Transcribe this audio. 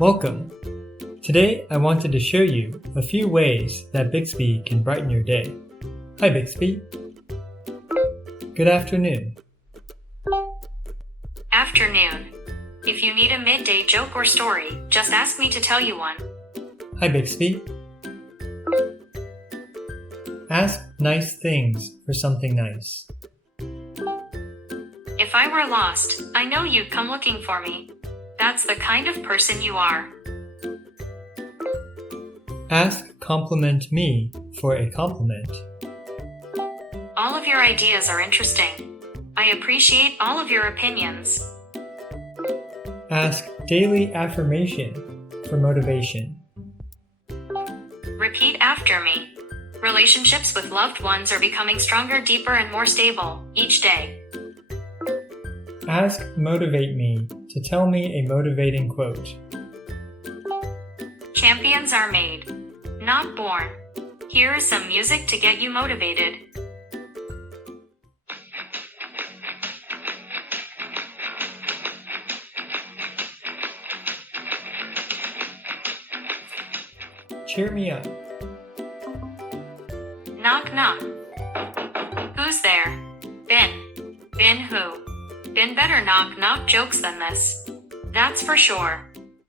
Welcome! Today I wanted to show you a few ways that Bixby can brighten your day. Hi Bixby. Good afternoon. Afternoon. If you need a midday joke or story, just ask me to tell you one. Hi Bixby. Ask nice things for something nice. If I were lost, I know you'd come looking for me. That's the kind of person you are. Ask compliment me for a compliment. All of your ideas are interesting. I appreciate all of your opinions. Ask daily affirmation for motivation. Repeat after me. Relationships with loved ones are becoming stronger, deeper, and more stable each day. Ask motivate me to tell me a motivating quote. Champions are made, not born. Here is some music to get you motivated. Cheer me up. Knock knock. Who's there? Bin. Bin who? Bin better knock knock jokes than this. That's for sure.